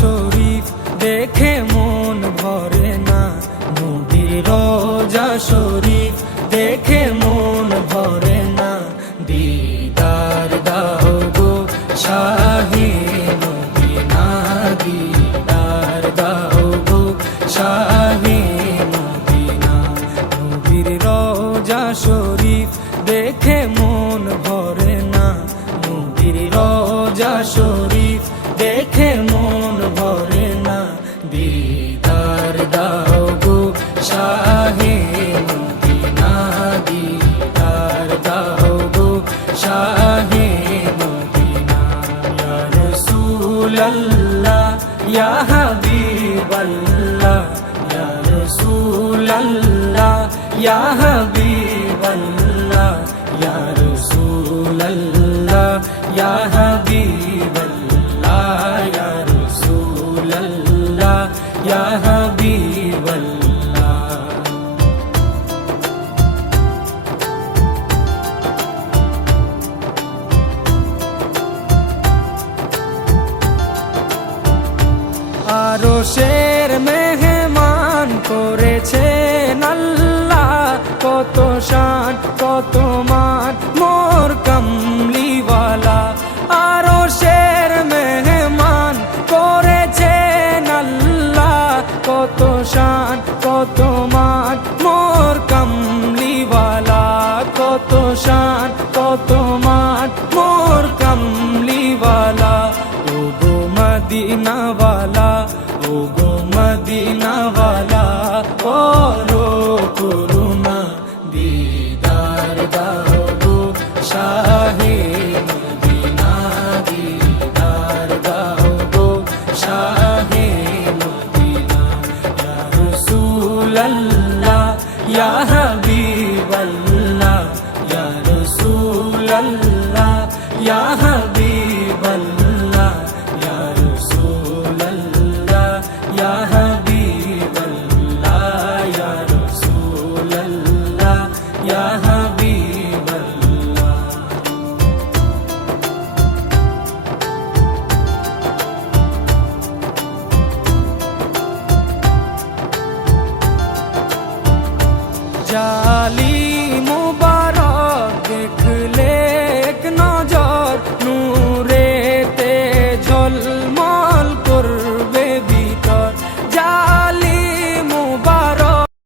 শরীফ দেখে মন ভরে না, নবীর রোজা শরীফ দেখে মন ভরে না। দিদার দাও গো শাহে মদিনা, দিদার দাও গো শাহে মদিনা। নবীর রোজা শরীফ দেখে মন ভরে না, নবীর রোজা শরীফ দেখে মন ভরে না। দিদার দাও গো শাহে মদিনা, দিদার দাও গো শাহে মদিনা। ইয়া রাসূলাল্লাহ ইয়া হাবিবাল্লাহ, ইয়া রাসূলাল্লাহ ইয়া হাবিবাল্লাহ, ইয়া রাসূলাল্লাহ ইয়া হাবিবাল্লাহ, ইয়া রাসূলাল্লাহ ইয়া হাবিবাল্লাহ। আরশের মেহমান করেছেন আল্লাহ, কত শান কত মান মোর কামলিওয়ালা। আরশের মেহমান করেছেন আল্লাহ, কত শান কত মান মোর কামলিওয়ালা, কত শান কত মান মোর কামলিওয়ালা। ও গো মদিনাওয়ালা, ও গো মদিনাওয়ালা, করো করুণা, দিদার দাও গো শাহে মদিনা, দিদার দাও গো শাহে মদিনা। ইয়া রাসূলাল্লাহ ইয়া হাবিবাল্লাহ, ইয়া রাসূলাল্লাহ ইয়া হাবিবাল্লাহ।